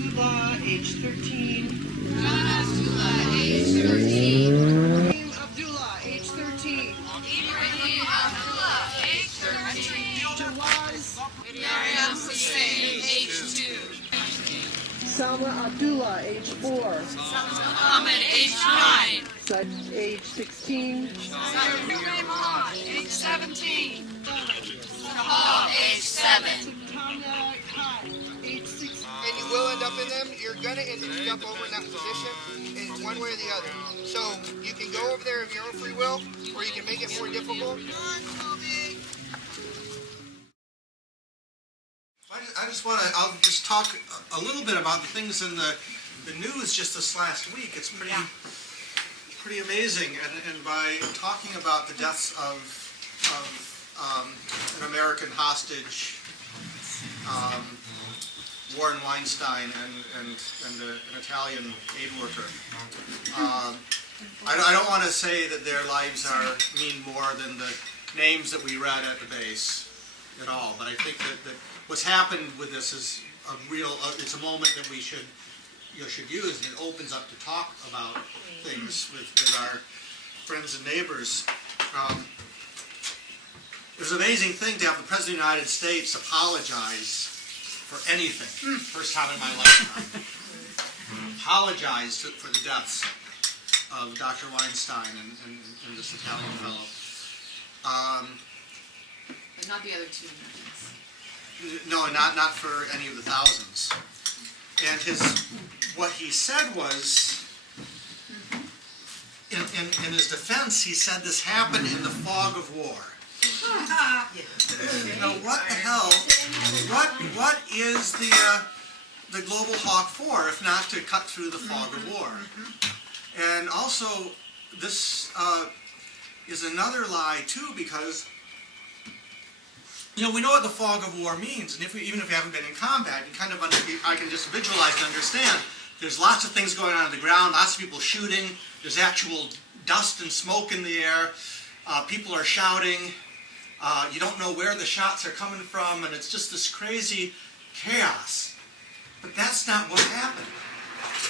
Abdullah, age 13. John Abdullah, age 13. Ibrahim Abdullah, age 13. Ibrahim Abdullah, age 13. Jawaz Miriam Hussein, age 2. Salma Abdullah, age 4. Muhammad, age 9. Said, age 16. Raymond, age 17. Sahal, age 7. Tanya Kai, age 16. And you will end up in them. You're going to end up over in that position in one way or the other. So you can go over there of your own free will, or you can make it more difficult. I'll just talk a little bit about the things in the news just this last week. It's pretty amazing. And by talking about the deaths of an American hostage, Warren Weinstein, and an Italian aid worker. I don't want to say that their lives mean more than the names that we read at the base at all, but I think that what's happened with this is it's a moment that we should use, and it opens up to talk about things with our friends and neighbors. It was an amazing thing to have the President of the United States apologize for anything. First time in my lifetime. Apologize for the deaths of Dr. Weinstein and this Italian fellow. But not the other two Americans. No, not for any of the thousands. And what he said was, in his defense, he said this happened in the fog of war. You know, what the hell? What is the Global Hawk for, if not to cut through the fog of war? And also, this is another lie too, because we know what the fog of war means, and even if you haven't been in combat, you kind of I can just visualize and understand. There's lots of things going on the ground, lots of people shooting. There's actual dust and smoke in the air. People are shouting. You don't know where the shots are coming from, and it's just this crazy chaos. But that's not what happened.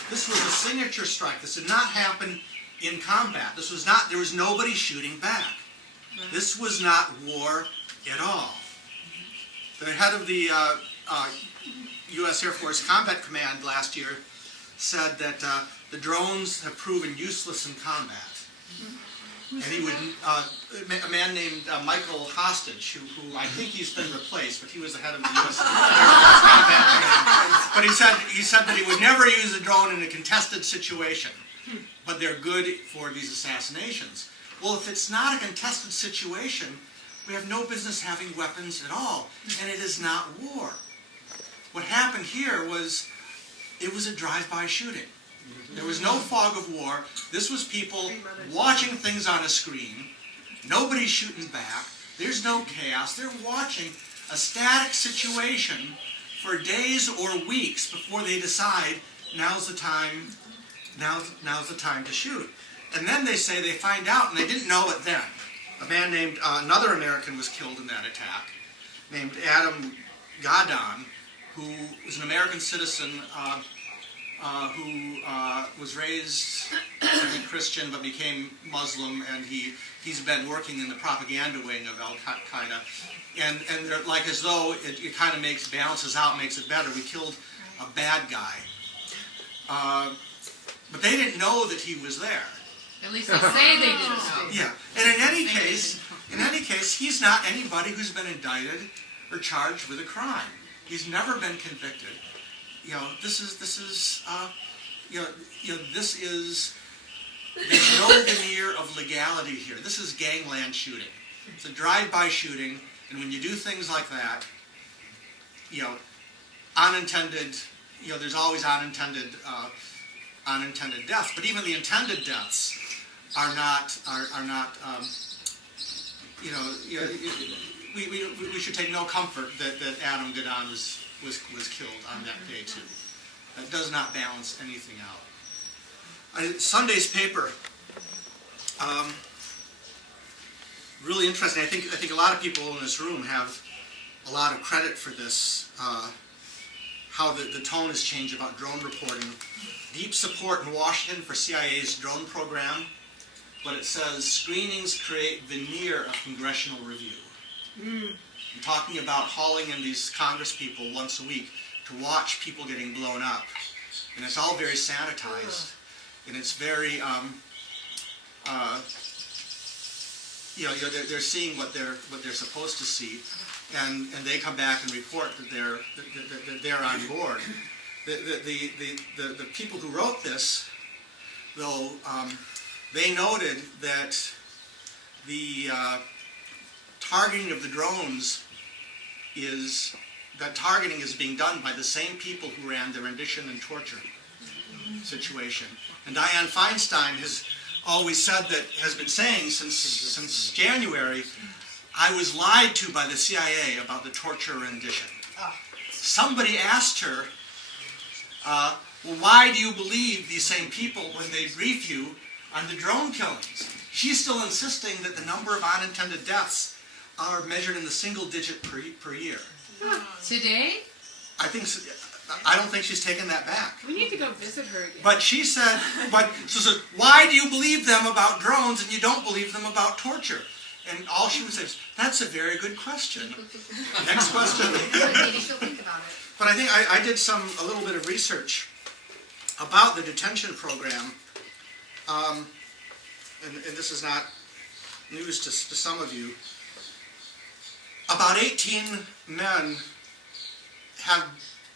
This was a signature strike. This did not happen in combat. There was nobody shooting back. This was not war at all. The head of the U.S. Air Force Combat Command last year said that the drones have proven useless in combat. And he would, a man named Michael Hostage, who I think he's been replaced, but he was the head of the U.S. Combat Command. But he said that he would never use a drone in a contested situation, but they're good for these assassinations. Well, if it's not a contested situation, we have no business having weapons at all, and it is not war. What happened here was, it was a drive-by shooting. There was no fog of war. This was people watching things on a screen. Nobody's shooting back. There's no chaos. They're watching a static situation for days or weeks before they decide now's the time to shoot. And then they say they find out, and they didn't know it then. A man named, another American was killed in that attack, named Adam Gadon, who was an American citizen who was raised as a Christian but became Muslim, and he's been working in the propaganda wing of Al-Qaeda. And they're like, as though it kind of balances out, makes it better. We killed a bad guy. But they didn't know that he was there. At least they say they didn't know. Yeah, and in any case, he's not anybody who's been indicted or charged with a crime. He's never been convicted. There's no veneer of legality here. This is gangland shooting. It's a drive-by shooting, and when you do things like that, unintended, there's always unintended deaths. But even the intended deaths are not. We should take no comfort that Adam Gadon was killed on that day too. That does not balance anything out. Sunday's paper, really interesting. I think a lot of people in this room have a lot of credit for this how the tone has changed about drone reporting. Deep support in Washington for CIA's drone program, but it says screenings create veneer of congressional review. I'm talking about hauling in these Congress people once a week to watch people getting blown up. And it's all very sanitized. And it's very, they're seeing what they're supposed to see. And they come back and report that they're on board. The people who wrote this, though, they noted that the targeting of the drones is being done by the same people who ran the rendition and torture situation. And Dianne Feinstein has always said that, has been saying since January, I was lied to by the CIA about the torture rendition. Somebody asked her, well, why do you believe these same people when they brief you on the drone killings? She's still insisting that the number of unintended deaths are measured in the single digit per year. Today? I don't think she's taken that back. We need to go visit her again. But she said, why do you believe them about drones and you don't believe them about torture? And all she would say is, that's a very good question. Next question. Maybe she'll think about it. But I think I did a little bit of research about the detention program, and this is not news to some of you. About 18 men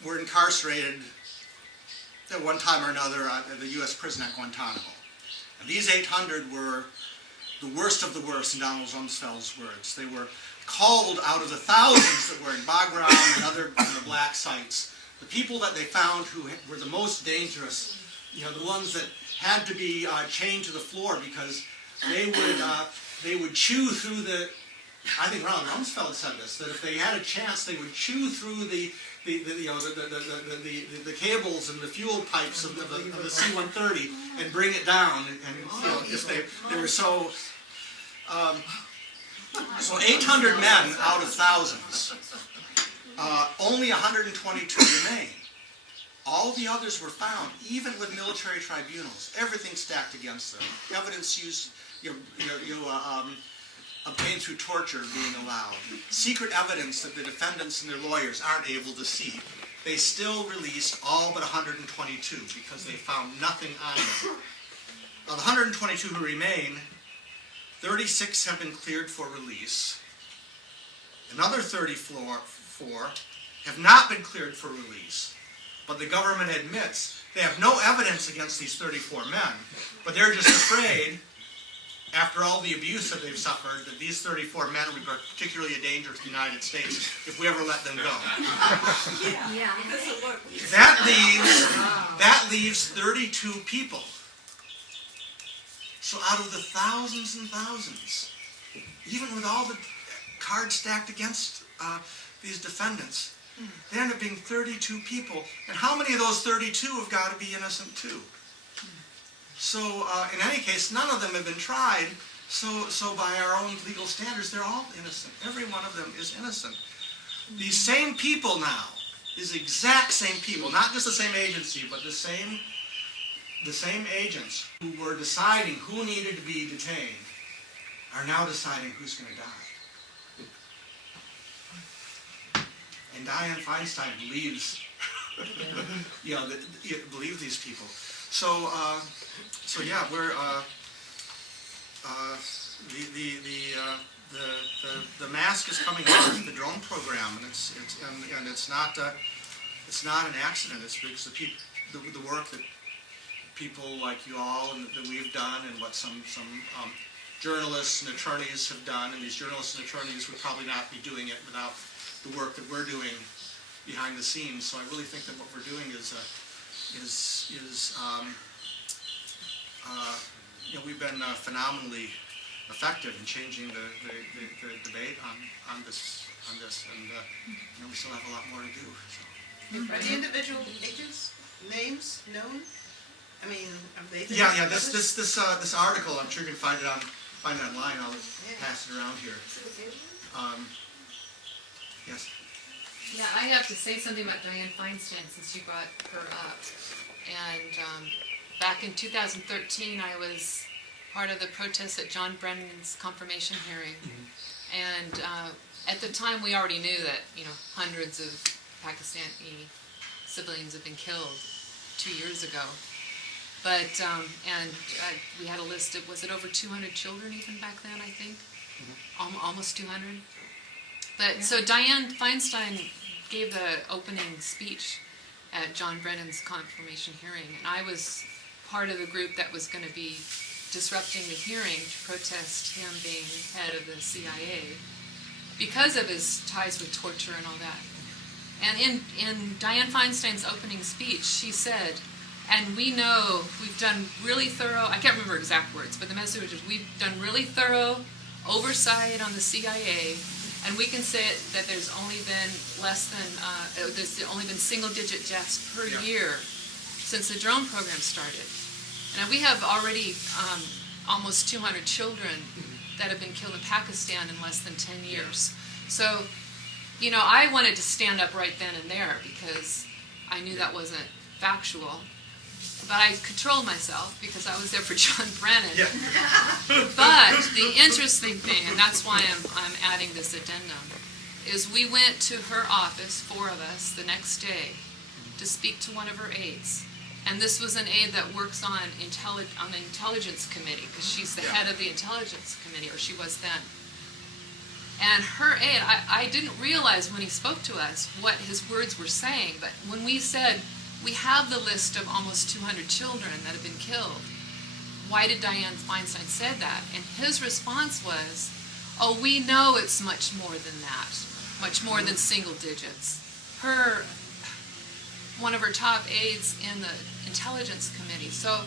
were incarcerated at one time or another at the U.S. prison at Guantanamo. And these 800 were the worst of the worst, in Donald Rumsfeld's words. They were culled out of the thousands that were in Bagram and other black sites. The people that they found who were the most dangerous, the ones that had to be chained to the floor because they would chew through the. I think Ronald Rumsfeld said this, that if they had a chance, they would chew through the cables and the fuel pipes of the C-130 and bring it down. And if they were so 800 men out of thousands. Only 122 remain. All the others were found, even with military tribunals. Everything stacked against them. Evidence used, obtained through torture being allowed. Secret evidence that the defendants and their lawyers aren't able to see. They still released all but 122 because they found nothing on them. Of the 122 who remain, 36 have been cleared for release. Another 34 have not been cleared for release. But the government admits they have no evidence against these 34 men, but they're just afraid, after all the abuse that they've suffered, that these 34 men would be particularly a danger to the United States if we ever let them go. That leaves 32 people. So out of the thousands and thousands, even with all the cards stacked against these defendants, there end up being 32 people. And how many of those 32 have got to be innocent too? So in any case, none of them have been tried. So by our own legal standards, they're all innocent. Every one of them is innocent. These same people now, these exact same people, not just the same agency, but the same agents who were deciding who needed to be detained, are now deciding who's going to die. And Dianne Feinstein believes, believes these people. So yeah, we're the mask is coming off the drone program, and it's not an accident. It's because the work that people like you all and that we've done, and what some journalists and attorneys have done, and these journalists and attorneys would probably not be doing it without the work that we're doing behind the scenes. So I really think that what we're doing is we've been phenomenally effective in changing the debate on this, and we still have a lot more to do. So. Are the individual agents' names known? I mean, are they? Yeah. This article, I'm sure you can find it online. I'll pass it around here. Yes. Yeah, I have to say something about Dianne Feinstein since you brought her up. And back in 2013, I was part of the protest at John Brennan's confirmation hearing. And at the time, we already knew that, hundreds of Pakistani civilians had been killed 2 years ago. But, we had a list of, was it over 200 children even back then, I think? Almost 200. But, so Dianne Feinstein gave the opening speech at John Brennan's confirmation hearing. And I was part of the group that was going to be disrupting the hearing to protest him being head of the CIA because of his ties with torture and all that. And in Dianne Feinstein's opening speech, she said, and we know we've done really thorough, I can't remember exact words, but the message was we've done really thorough oversight on the CIA, and we can say that there's only been there's only been single-digit deaths per year since the drone program started. And we have already almost 200 children that have been killed in Pakistan in less than 10 years. So, I wanted to stand up right then and there because I knew that wasn't factual. But I controlled myself because I was there for John Brennan. Yeah. But the interesting thing, and that's why I'm adding this addendum, is we went to her office, 4 of us, the next day to speak to one of her aides. And this was an aide that works on the Intelligence Committee, because she's the head of the Intelligence Committee, or she was then. And her aide, I didn't realize when he spoke to us what his words were saying, but when we said, we have the list of almost 200 children that have been killed, why did Dianne Feinstein say that? And his response was, oh, we know it's much more than that, much more than single digits. One of her top aides in the Intelligence Committee. So,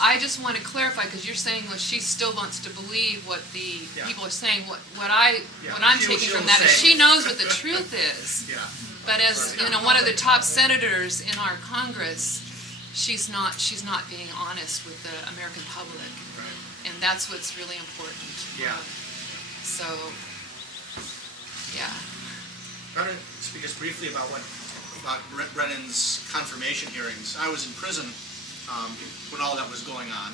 I just want to clarify, because you're saying, well, she still wants to believe what the people are saying. What I'm taking from that is she knows what the truth is. Yeah. But as one of the top senators in our Congress, she's not being honest with the American public, Right. and that's what's really important. Yeah. So, yeah. I want to speak just briefly about Brennan's confirmation hearings. I was in prison when all that was going on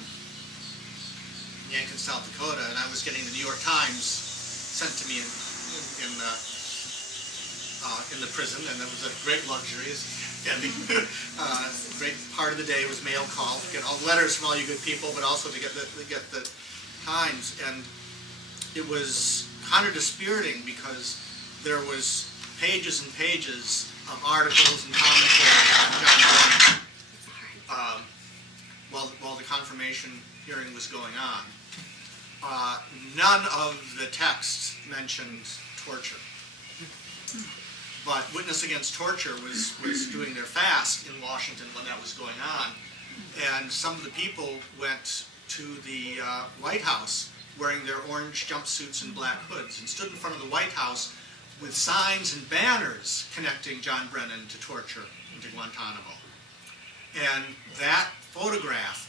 in Yankton, South Dakota, and I was getting the New York Times sent to me in the prison, and it was a great luxury. Great part of the day was mail call to get all letters from all you good people, but also to get the Times. And it was kind of dispiriting because there was pages and pages of articles and commentary on John Brennan while the confirmation hearing was going on. None of the texts mentioned torture. But Witness Against Torture was doing their fast in Washington when that was going on. And some of the people went to the White House wearing their orange jumpsuits and black hoods and stood in front of the White House with signs and banners connecting John Brennan to torture and to Guantanamo. And that photograph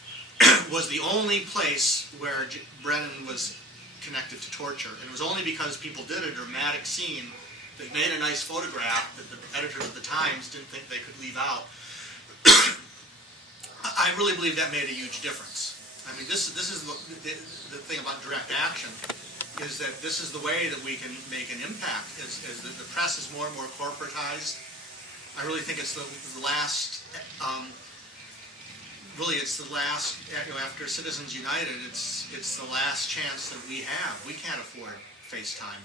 was the only place where Brennan was connected to torture. And it was only because people did a dramatic scene that made a nice photograph that the editors of the Times didn't think they could leave out. I really believe that made a huge difference. I mean, this is the thing about direct action, is that this is the way that we can make an impact. As the press is more and more corporatized, I really think it's the last. It's the last. After Citizens United, it's the last chance that we have. We can't afford FaceTime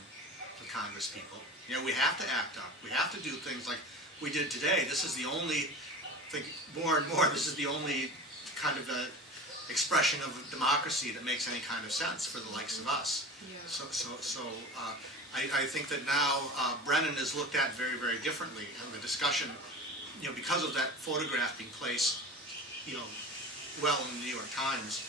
with Congress people. We have to act up. We have to do things like we did today. This is the only. I think more and more, this is the only kind of expression of democracy that makes any kind of sense for the likes of us. Yeah. I think that now Brennan is looked at very, very differently, and the discussion, because of that photograph being placed, well in the New York Times,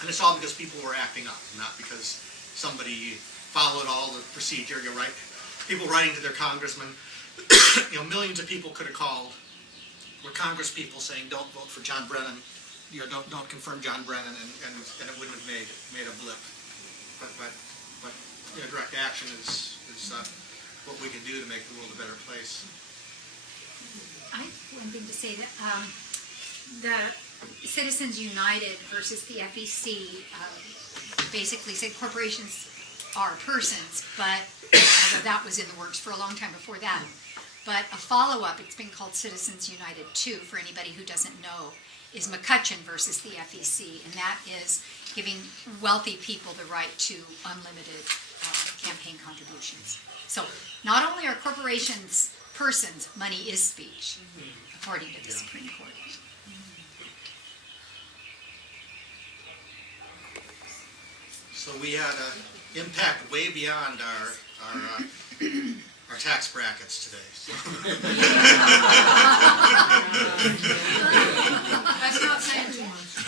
and it's all because people were acting up, not because somebody followed all the procedure. You're right. People writing to their congressman, millions of people could have called. Were Congress people saying, "Don't vote for John Brennan," don't confirm John Brennan, and it wouldn't have made a blip. But direct action is what we can do to make the world a better place. I have one thing to say that the Citizens United versus the FEC basically said corporations are persons, but although that was in the works for a long time before that. But a follow-up, it's been called Citizens United 2, for anybody who doesn't know, is McCutcheon versus the FEC, and that is giving wealthy people the right to unlimited campaign contributions. So not only are corporations persons, money is speech, according to the Supreme Court. So we had an impact way beyond our tax brackets today. That's not saying too much.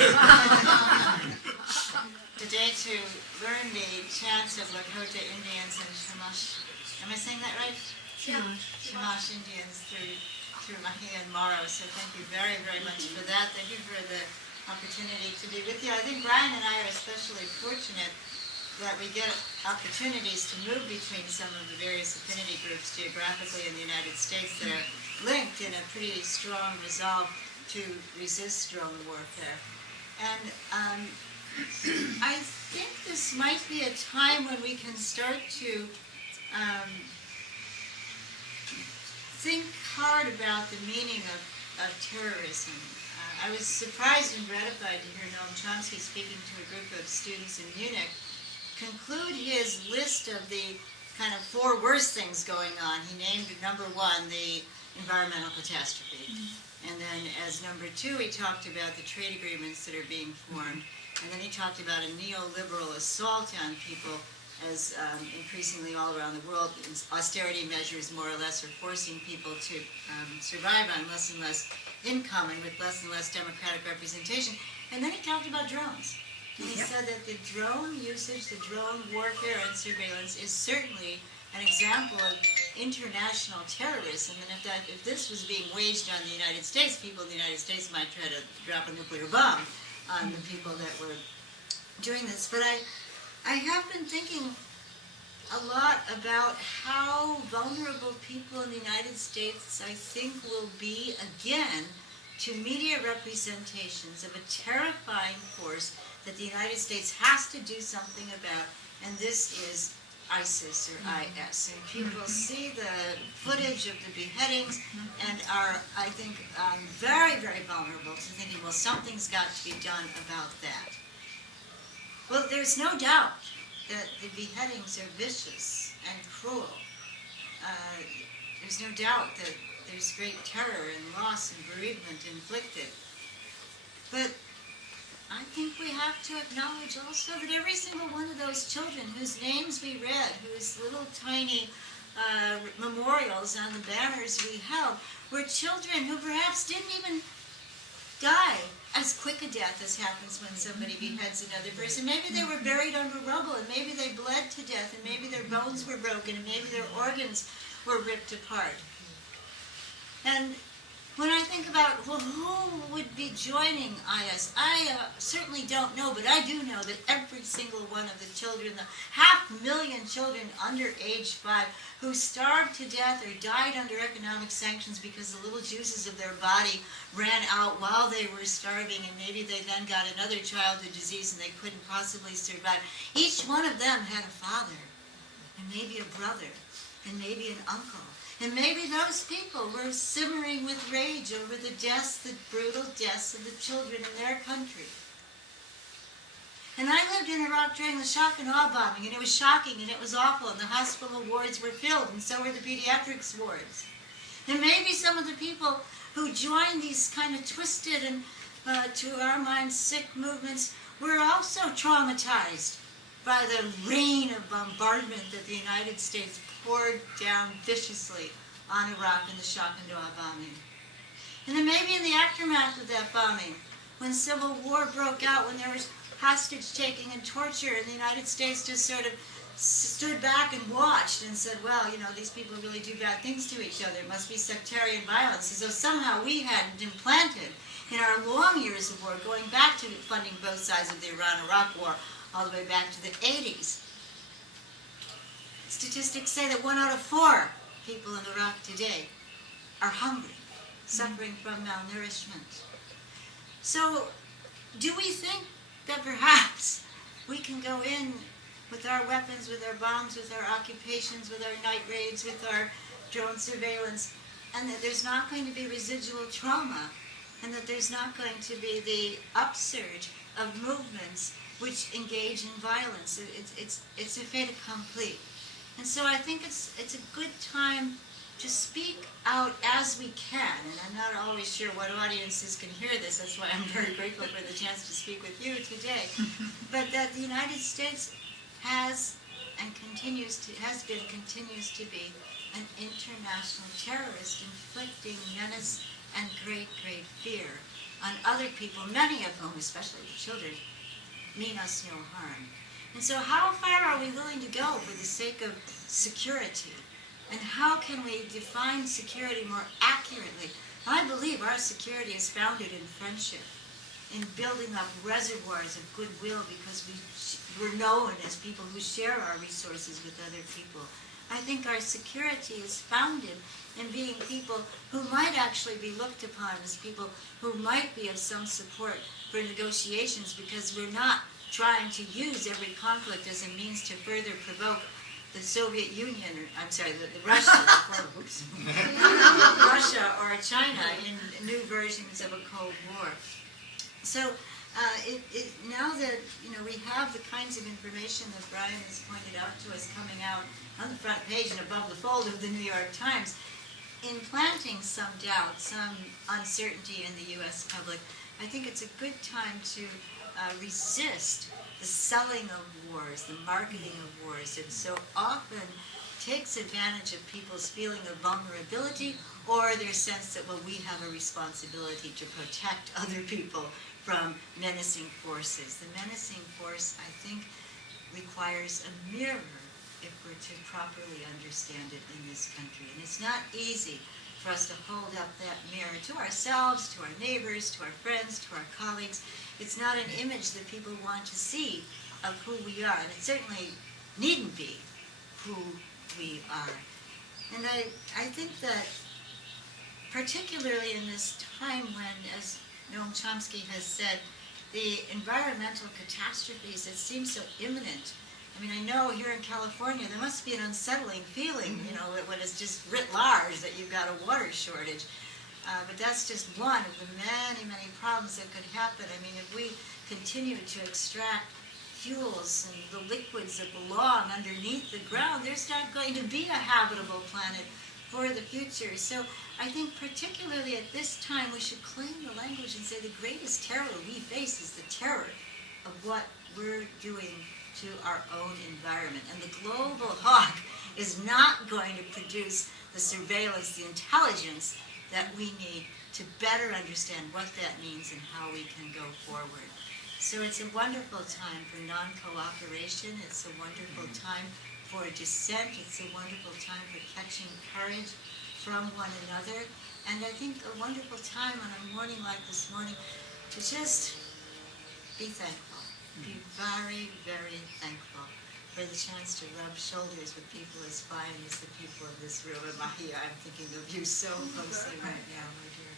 Today to learn the chants of Lakota Indians and Chumash. Am I saying that right? Chumash Indians through Mahi and Morrow. So thank you very, very much for that. Thank you for the opportunity to be with you. I think Brian and I are especially fortunate that we get opportunities to move between some of the various affinity groups geographically in the United States that are linked in a pretty strong resolve to resist drone warfare. And I think this might be a time when we can start to think hard about the meaning of terrorism. I was surprised and gratified to hear Noam Chomsky speaking to a group of students in Munich conclude his list of the kind of 4 worst things going on. He named number 1 the environmental catastrophe. And then as number 2, he talked about the trade agreements that are being formed. And then he talked about a neoliberal assault on people as increasingly all around the world, austerity measures more or less are forcing people to survive on less and less income and with less and less democratic representation. And then he talked about drones. And he said that the drone usage, the drone warfare and surveillance is certainly an example of international terrorism. And if this was being waged on the United States, people in the United States might try to drop a nuclear bomb on the people that were doing this. But I have been thinking a lot about how vulnerable people in the United States, I think, will be again to media representations of a terrifying force that the United States has to do something about, and this is ISIS or IS. And people see the footage of the beheadings and are, I think, very, very vulnerable to thinking, well, something's got to be done about that. Well, there's no doubt that the beheadings are vicious and cruel. There's no doubt that there's great terror and loss and bereavement inflicted. But I think we have to acknowledge also that every single one of those children whose names we read, whose little tiny memorials on the banners we held, were children who perhaps didn't even die as quick a death as happens when somebody beheads another person. Maybe they were buried under rubble, and maybe they bled to death, and maybe their bones were broken, and maybe their organs were ripped apart. And when I think about, well, who would be joining IS, I certainly don't know, but I do know that every single one of the children, the 500,000 children under age 5 who starved to death or died under economic sanctions because the little juices of their body ran out while they were starving, and maybe they then got another childhood disease and they couldn't possibly survive. Each one of them had a father, and maybe a brother, and maybe an uncle. And maybe those people were simmering with rage over the deaths, the brutal deaths of the children in their country. And I lived in Iraq during the shock and awe bombing, and it was shocking and it was awful, and the hospital wards were filled, and so were the pediatrics wards. And maybe some of the people who joined these kind of twisted and, to our minds, sick movements were also traumatized by the rain of bombardment that the United States poured down viciously on Iraq in the shock and awe bombing. And then maybe in the aftermath of that bombing, when civil war broke out, when there was hostage taking and torture, and the United States just sort of stood back and watched and said, well, you know, these people really do bad things to each other. It must be sectarian violence, as though somehow we hadn't implanted in our long years of war, going back to funding both sides of the Iran-Iraq war, all the way back to the 80s. statistics say that 1 out of 4 people in Iraq today are hungry, suffering from malnourishment. So, do we think that perhaps we can go in with our weapons, with our bombs, with our occupations, with our night raids, with our drone surveillance, and that there's not going to be residual trauma, and that there's not going to be the upsurge of movements which engage in violence? It's a fait accompli. And so I think it's a good time to speak out as we can, and I'm not always sure what audiences can hear this. That's why I'm very grateful for the chance to speak with you today. But that the United States has and continues to be an international terrorist, inflicting menace and great, great fear on other people, many of whom, especially the children, mean us no harm. And so how far are we willing to go for the sake of security? And how can we define security more accurately? I believe our security is founded in friendship, in building up reservoirs of goodwill because we're known as people who share our resources with other people. I think our security is founded in being people who might actually be looked upon as people who might be of some support for negotiations, because we're not trying to use every conflict as a means to further provoke the Soviet Union, Russia, Russia or China in new versions of a Cold War. So now that we have the kinds of information that Brian has pointed out to us coming out on the front page and above the fold of the New York Times, implanting some doubt, some uncertainty in the U.S. public, I think it's a good time to resist the selling of wars, the marketing of wars, and so often takes advantage of people's feeling of vulnerability or their sense that, well, we have a responsibility to protect other people from menacing forces. The menacing force, I think, requires a mirror if we're to properly understand it in this country. And it's not easy for us to hold up that mirror to ourselves, to our neighbors, to our friends, to our colleagues. It's not an image that people want to see of who we are, and it certainly needn't be who we are. And I think that particularly in this time when, as Noam Chomsky has said, the environmental catastrophes that seem so imminent. I mean, I know here in California there must be an unsettling feeling, when it's just writ large that you've got a water shortage. But that's just one of the many, many problems that could happen. I mean, if we continue to extract fuels and the liquids that belong underneath the ground, there's not going to be a habitable planet for the future. So I think particularly at this time we should claim the language and say the greatest terror we face is the terror of what we're doing to our own environment. And the global hawk is not going to produce the surveillance, the intelligence that we need to better understand what that means and how we can go forward. So it's a wonderful time for non-cooperation. It's a wonderful time for dissent. It's a wonderful time for catching courage from one another. And I think a wonderful time on a morning like this morning to just be thankful. Be very, very thankful for the chance to rub shoulders with people as fine as the people in this room. And Mahia, I'm thinking of you so closely right now, my dear.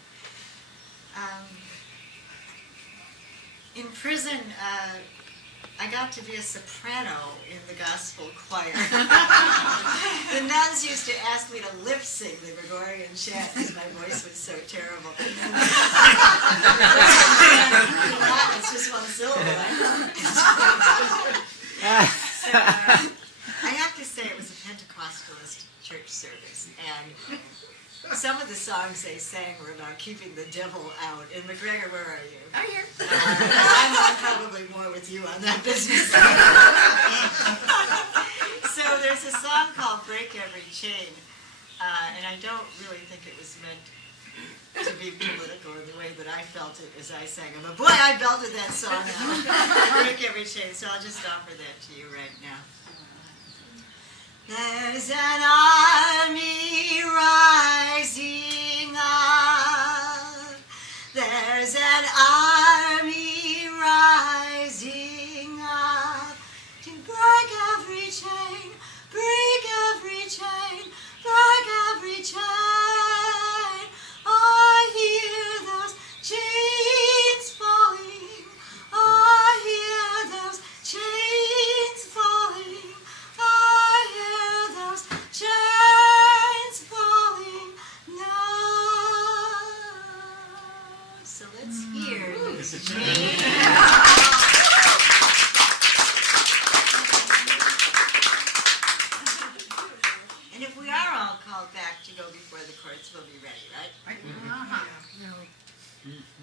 In prison, I got to be a soprano in the gospel choir. The nuns used to ask me to lip sing the Gregorian chant because my voice was so terrible. It's just one syllable. So, I have to say it was a Pentecostalist church service, and some of the songs they sang were about keeping the devil out. And McGregor, where are you? I'm here. I'm probably more with you on that business. So there's a song called Break Every Chain, and I don't really think it was meant to be political in the way that I felt it as I sang it. But boy, I belted that song out. Break Every Chain, so I'll just offer that to you right now. There's an army rising up. There's an army rising up to break every chain, break And if we are all called back to go before the courts, we'll be ready, right?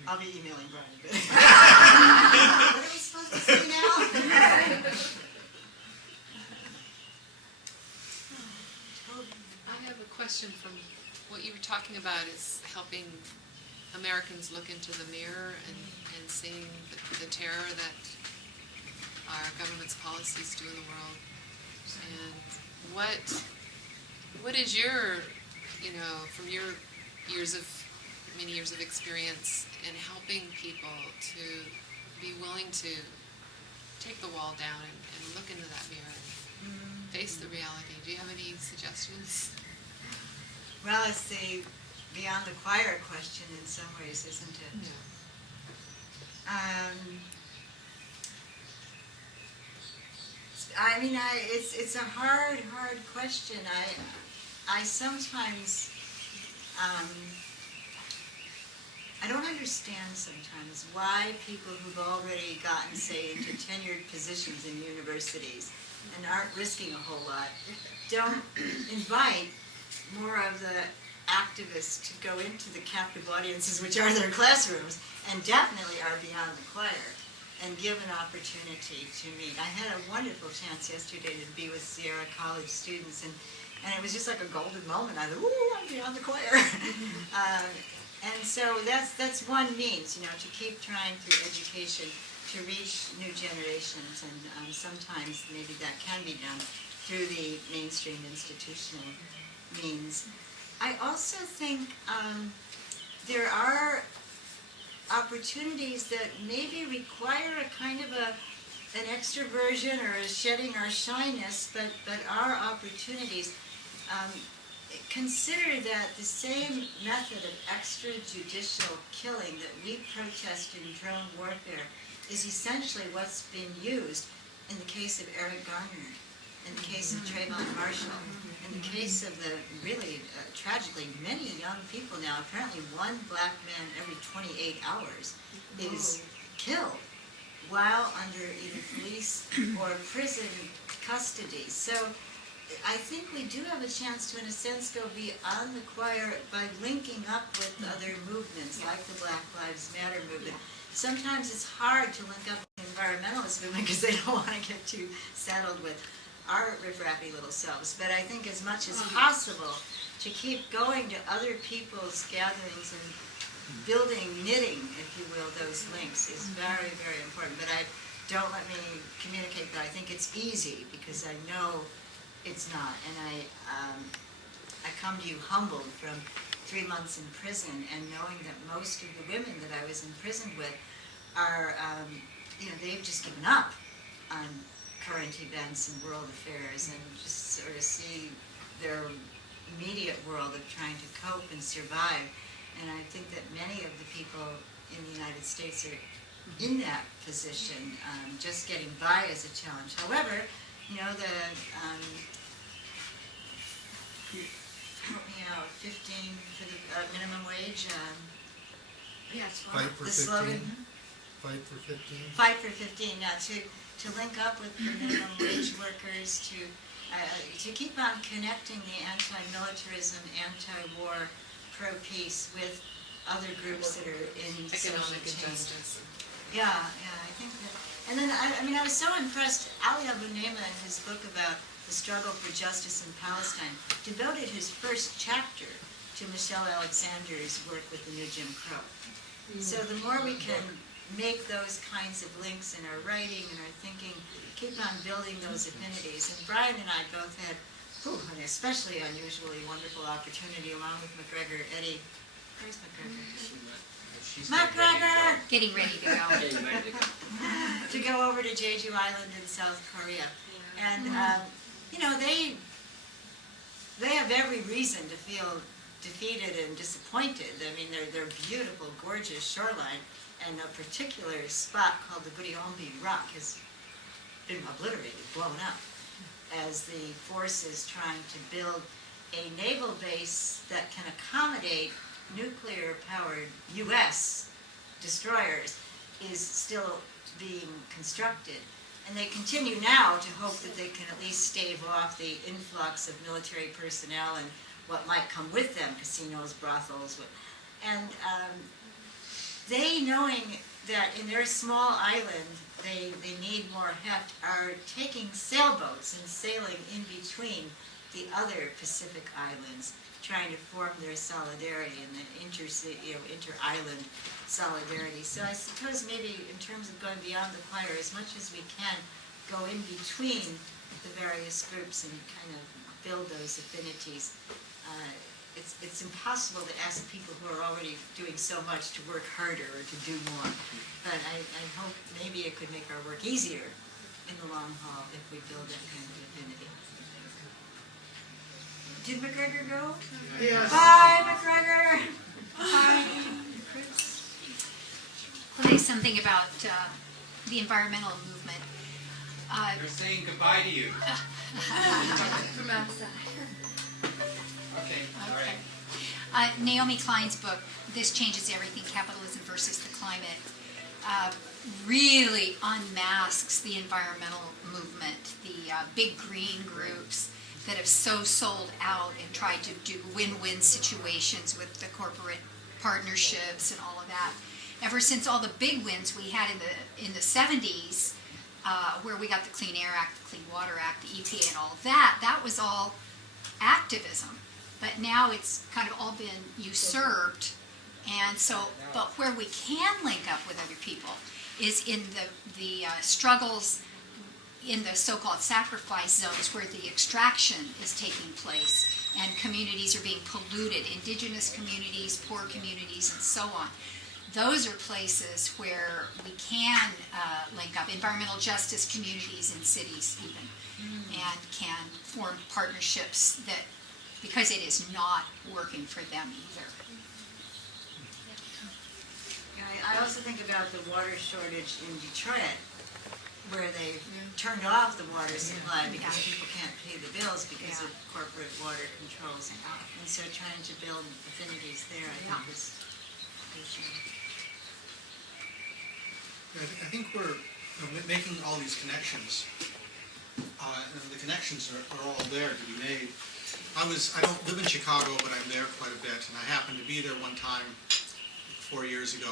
I'll be emailing Brian. But what are we supposed to say now? I have a question from what you were talking about is helping Americans look into the mirror and seeing the terror that our government's policies do in the world. And what is your, from your many years of experience in helping people to be willing to take the wall down and look into that mirror and face the reality? Do you have any suggestions? Well, it's the beyond the choir question in some ways, isn't it? It's a hard question. I sometimes, I don't understand sometimes why people who've already gotten, say, into tenured positions in universities and aren't risking a whole lot, don't invite more of the activists to go into the captive audiences, which are their classrooms, and definitely are beyond the choir, and give an opportunity to meet. I had a wonderful chance yesterday to be with Sierra College students, and it was just like a golden moment. I thought, ooh, I'm beyond the choir. And so that's one means, to keep trying through education to reach new generations, and sometimes maybe that can be done through the mainstream institutional means. I also think there are opportunities that maybe require a kind of an extroversion or a shedding our shyness, but are opportunities. Consider that the same method of extrajudicial killing that we protest in drone warfare is essentially what's been used in the case of Eric Garner, in the case of Trayvon Marshall, in the case of the really tragically many young people now. Apparently one black man every 28 hours is killed while under either police or prison custody. So I think we do have a chance to, in a sense, go beyond the choir by linking up with other movements like the Black Lives Matter movement. Sometimes it's hard to link up with the environmentalist movement because they don't want to get too saddled with our riffraffy little selves. But I think as much as possible to keep going to other people's gatherings and knitting, if you will, those links is very, very important. But don't let me communicate that I think it's easy, because I know it's not. And I come to you humbled from 3 months in prison and knowing that most of the women that I was imprisoned with are, they've just given up on current events and world affairs and just sort of see their immediate world of trying to cope and survive. And I think that many of the people in the United States are in that position, just getting by as a challenge. However, help me out, 15 for the minimum wage. Fight for the 15. slogan. Fight for 15. Fight for 15. Now to link up with the minimum wage workers, to keep on connecting the anti-militarism, anti-war, pro-peace with other groups that are in social Economic change. injustice. Yeah, I think that. And then I was so impressed. Ali Abu Nema, in his book about the struggle for justice in Palestine, devoted his first chapter to Michelle Alexander's work with the New Jim Crow. So the more we can make those kinds of links in our writing and our thinking, keep on building those affinities. And Brian and I both had an especially unusually wonderful opportunity, along with McGregor, Eddie. Where's McGregor? McGregor! Getting ready to go. To go over to Jeju Island in South Korea. And, they have every reason to feel defeated and disappointed. I mean, they're beautiful, gorgeous shoreline, and a particular spot called the Guriombi Rock has been obliterated, blown up, as the forces trying to build a naval base that can accommodate nuclear-powered U.S. destroyers is still being constructed. And they continue now to hope that they can at least stave off the influx of military personnel and what might come with them, casinos, brothels. And they, knowing that in their small island they need more heft, are taking sailboats and sailing in between the other Pacific islands, trying to form their solidarity and the inter-island solidarity. So I suppose maybe in terms of going beyond the choir, as much as we can, go in between the various groups and kind of build those affinities. It's impossible to ask people who are already doing so much to work harder or to do more. But I hope maybe it could make our work easier in the long haul if we build that kind of affinity. Did McGregor go? Yes. Bye, McGregor! Bye. I'll say something about the environmental movement. They're saying goodbye to you. From outside. Okay, all right. Naomi Klein's book, This Changes Everything, Capitalism versus the Climate, really unmasks the environmental movement, the big green groups that have so sold out and tried to do win-win situations with the corporate partnerships and all of that. Ever since all the big wins we had in the 70s, where we got the Clean Air Act, the Clean Water Act, the EPA and all of that, that was all activism. But now it's kind of all been usurped. And so, but where we can link up with other people is in the struggles in the so-called sacrifice zones where the extraction is taking place and communities are being polluted, indigenous communities, poor communities, and so on. Those are places where we can link up, environmental justice communities in cities even, and can form partnerships that, because it is not working for them either. Yeah, I also think about the water shortage in Detroit, where they've turned off the water supply because people can't pay the bills because of corporate water controls. And so trying to build affinities there, I think, is I think we're making all these connections, and the connections are all there to be made. I don't live in Chicago, but I'm there quite a bit, and I happened to be there one time 4 years ago,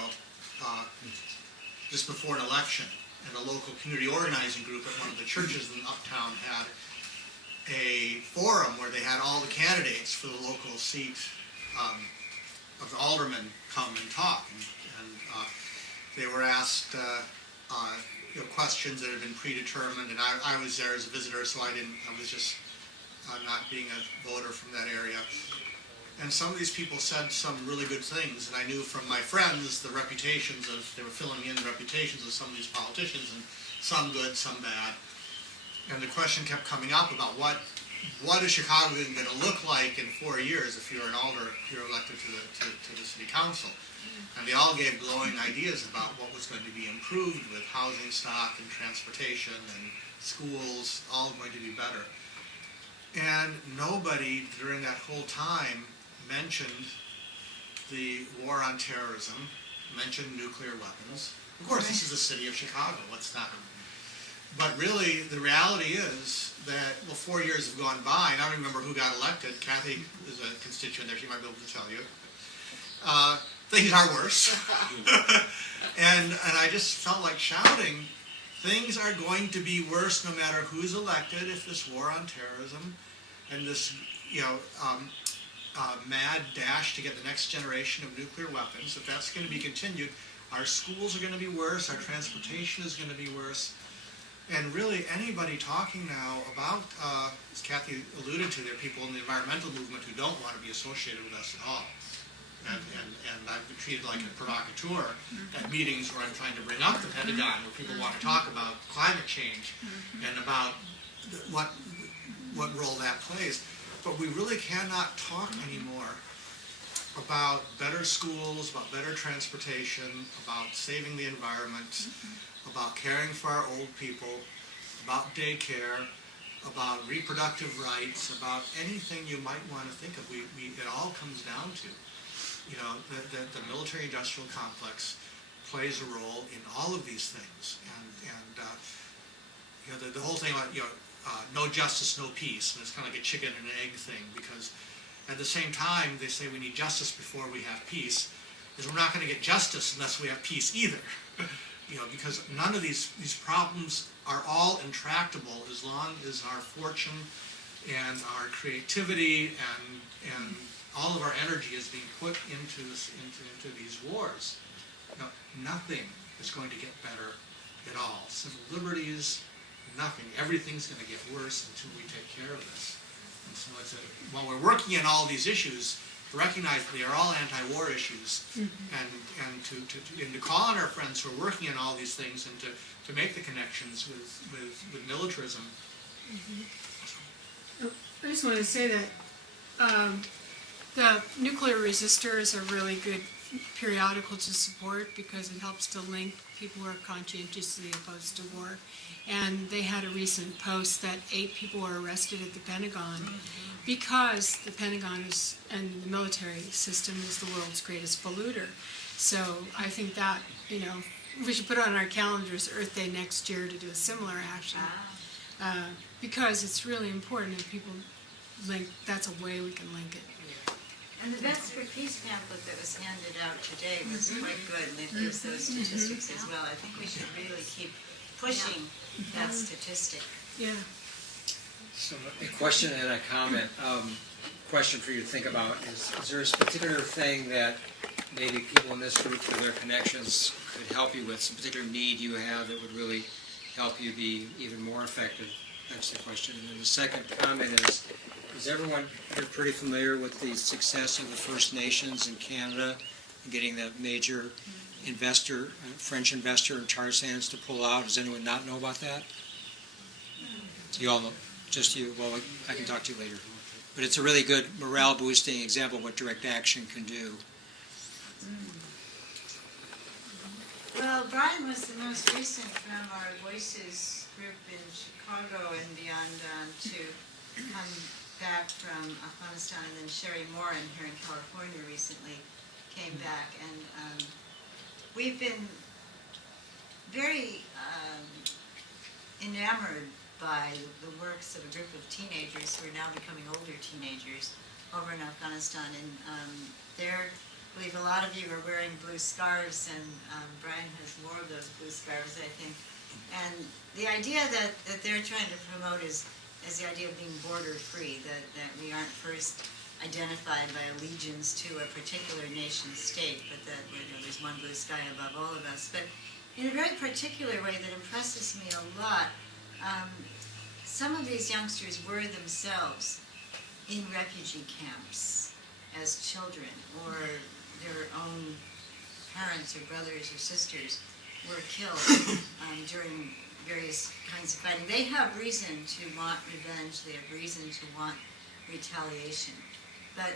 just before an election, and a local community organizing group at one of the churches in Uptown had a forum where they had all the candidates for the local seat of the aldermen come and talk, and they were asked questions that had been predetermined, and I was there as a visitor, so I was just not being a voter from that area. And some of these people said some really good things, and I knew from my friends the reputations of, they were filling in the reputations of some of these politicians, and some good, some bad. And the question kept coming up about what is Chicago going to look like in 4 years if you're an alder, if you're elected to the city council. And they all gave glowing ideas about what was going to be improved with housing stock and transportation and schools, all going to be better. And nobody during that whole time mentioned the war on terrorism, mentioned nuclear weapons. Of course, this is the city of Chicago, what's not? But really, the reality is that, 4 years have gone by, and I don't remember who got elected. Kathy is a constituent there, she might be able to tell you. Things are worse. and I just felt like shouting, things are going to be worse no matter who's elected if this war on terrorism and this, mad dash to get the next generation of nuclear weapons, if that's going to be continued, our schools are going to be worse, our transportation is going to be worse. And really, anybody talking now about, as Kathy alluded to, there are people in the environmental movement who don't want to be associated with us at all. And I've been treated like a provocateur at meetings where I'm trying to bring up the Pentagon, where people want to talk about climate change and about what role that plays. But we really cannot talk anymore about better schools, about better transportation, about saving the environment, about caring for our old people, about daycare, about reproductive rights, about anything you might want to think of. It all comes down to, the military-industrial complex plays a role in all of these things. And the whole thing about, no justice, no peace, and it's kind of like a chicken and an egg thing, because at the same time, they say we need justice before we have peace, is we're not going to get justice unless we have peace either. Because none of these problems are all intractable as long as our fortune and our creativity and all of our energy is being put into these wars. Nothing is going to get better at all. Civil liberties, nothing. Everything's going to get worse until we take care of this. And so while we're working on all these issues, to recognize that they are all anti-war issues, and to call on our friends who are working on all these things, and to make the connections with militarism. I just want to say that the Nuclear Resistor is a really good periodical to support because it helps to link people who are conscientiously opposed to war. And they had a recent post that 8 people were arrested at the Pentagon because the Pentagon is, and the military system is the world's greatest polluter. So I think that, we should put on our calendars Earth Day next year to do a similar action. Because it's really important and people link, that's a way we can link it. And the Vets for Peace pamphlet that was handed out today was quite good, and it gives those statistics as well. I think we should really keep pushing that statistic. Yeah. So a question and a comment. Question for you to think about is there a particular thing that maybe people in this group through their connections could help you with, some particular need you have that would really help you be even more effective? That's the question. And then the second comment is everyone here pretty familiar with the success of the First Nations in Canada in getting that major investor, French investor in tar sands to pull out? Does anyone not know about that? You all know, just you. Well, I can talk to you later. But it's a really good morale-boosting example of what direct action can do. Well, Brian was the most recent from our Voices group in Chicago and beyond to come back from Afghanistan, and then Sherry Moran here in California recently came back, and we've been very enamored by the works of a group of teenagers who are now becoming older teenagers over in Afghanistan, and I believe a lot of you are wearing blue scarves, and Brian has more of those blue scarves, I think. And the idea that they're trying to promote is the idea of being border-free, that we aren't first identified by allegiance to a particular nation-state, but that there's one blue sky above all of us. But in a very particular way that impresses me a lot, some of these youngsters were themselves in refugee camps as children, or their own parents or brothers or sisters were killed during various kinds of fighting. They have reason to want revenge, they have reason to want retaliation. But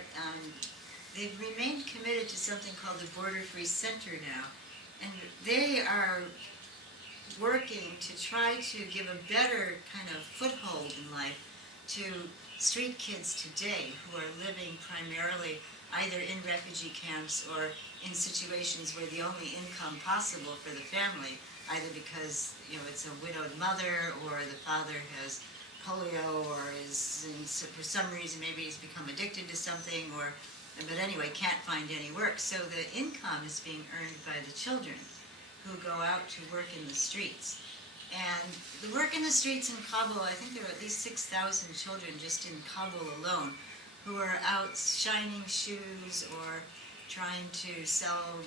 they've remained committed to something called the Border Free Center now, and they are working to try to give a better kind of foothold in life to street kids today who are living primarily either in refugee camps or in situations where the only income possible for the family, either because it's a widowed mother or the father has polio or for some reason maybe he's become addicted to something, but anyway can't find any work. So the income is being earned by the children who go out to work in the streets. And the work in the streets in Kabul, I think there are at least 6,000 children just in Kabul alone who are out shining shoes or trying to sell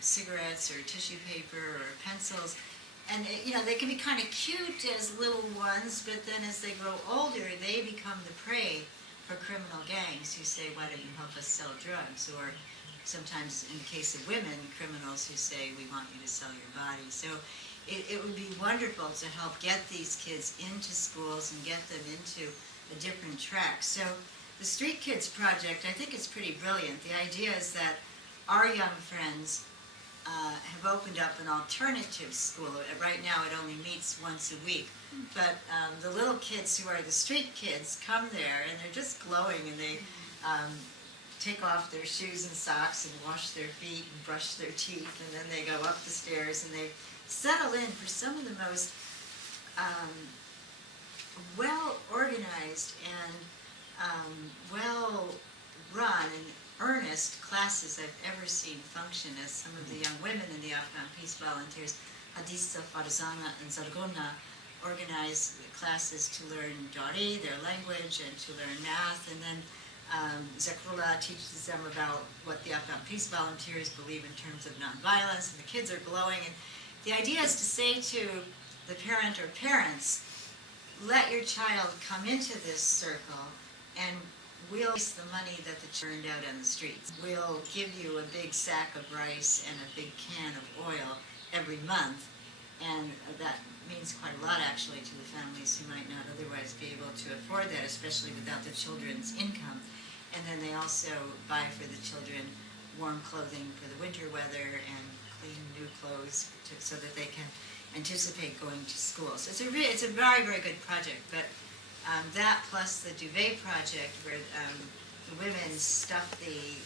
cigarettes or tissue paper or pencils. And they can be kind of cute as little ones, but then as they grow older, they become the prey for criminal gangs who say, why don't you help us sell drugs? Or sometimes in the case of women, criminals who say, we want you to sell your body. So it would be wonderful to help get these kids into schools and get them into a different track. So the Street Kids Project, I think it's pretty brilliant. The idea is that our young friends have opened up an alternative school. Right now it only meets once a week. But the little kids who are the street kids come there and they're just glowing, and they take off their shoes and socks and wash their feet and brush their teeth, and then they go up the stairs and they settle in for some of the most well organized and well run and earnest classes I've ever seen function as some of the young women in the Afghan Peace Volunteers, Haditha, Farzana, and Zargona, organize classes to learn Dari, their language, and to learn math, and then Zakrullah teaches them about what the Afghan Peace Volunteers believe in terms of nonviolence, and the kids are glowing. And the idea is to say to the parent or parents, let your child come into this circle and we'll use the money that the children out on the streets. We'll give you a big sack of rice and a big can of oil every month, and that means quite a lot actually to the families who might not otherwise be able to afford that, especially without the children's income. And then they also buy for the children warm clothing for the winter weather and clean new clothes so that they can anticipate going to school. So it's a very, very good project. But that plus the duvet project where the women stuff the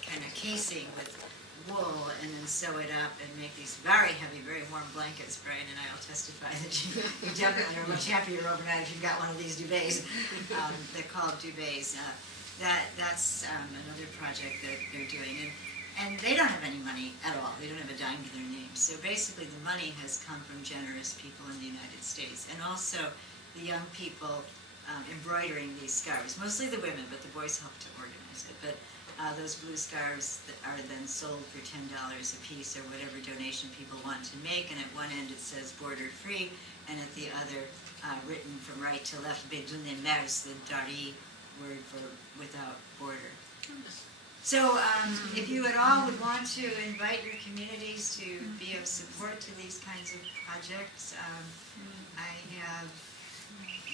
kind of casing with wool and then sew it up and make these very heavy, very warm blankets. Brian and I will testify that you definitely are much happier overnight if you've got one of these duvets. They're called duvets. That's another project that they're doing. And they don't have any money at all. They don't have a dime to their name. So basically the money has come from generous people in the United States. And also the young people embroidering these scarves. Mostly the women, but the boys help to organize it. But those blue scarves that are then sold for $10 a piece or whatever donation people want to make. And at one end it says border free, and at the other, written from right to left, Bedun Mers, the Dari word for without border. So if you at all would want to invite your communities to be of support to these kinds of projects, I have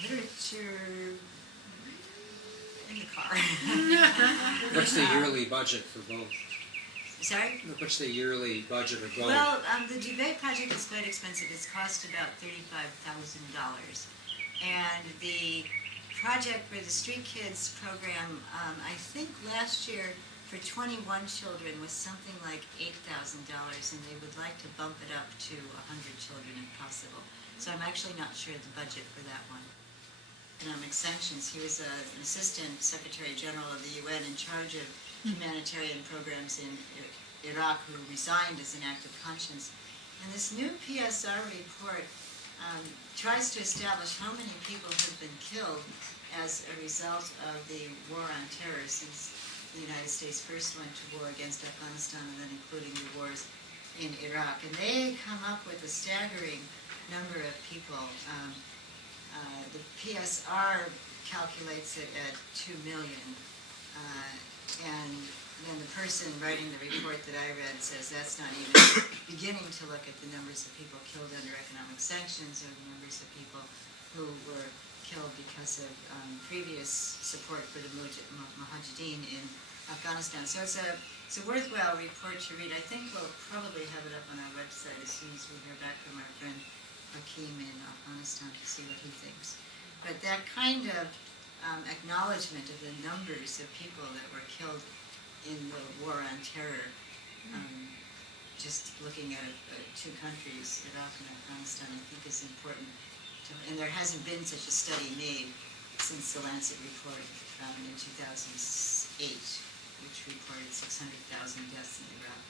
literature in the car. What's the yearly budget for both? Sorry? What's the yearly budget of both? Well, the duvet project is quite expensive. It's cost about $35,000. And the project for the Street Kids program, I think last year for 21 children was something like $8,000, and they would like to bump it up to 100 children if possible. So I'm actually not sure the budget for that one. Economic sanctions. He was an assistant secretary general of the UN in charge of humanitarian programs in Iraq, who resigned as an act of conscience. And this new PSR report tries to establish how many people have been killed as a result of the war on terror since the United States first went to war against Afghanistan, and then including the wars in Iraq. And they come up with a staggering number of people. The PSR calculates it at 2 million. And then the person writing the report that I read says that's not even beginning to look at the numbers of people killed under economic sanctions or the numbers of people who were killed because of previous support for the Mujahideen in Afghanistan. So it's a worthwhile report to read. I think we'll probably have it up on our website as soon as we hear back from our friend Hakeem in Afghanistan to see what he thinks. But that kind of acknowledgement of the numbers of people that were killed in the war on terror, just looking at two countries, Iraq and Afghanistan, I think is important. And there hasn't been such a study made since the Lancet report in 2008, which reported 600,000 deaths in Iraq.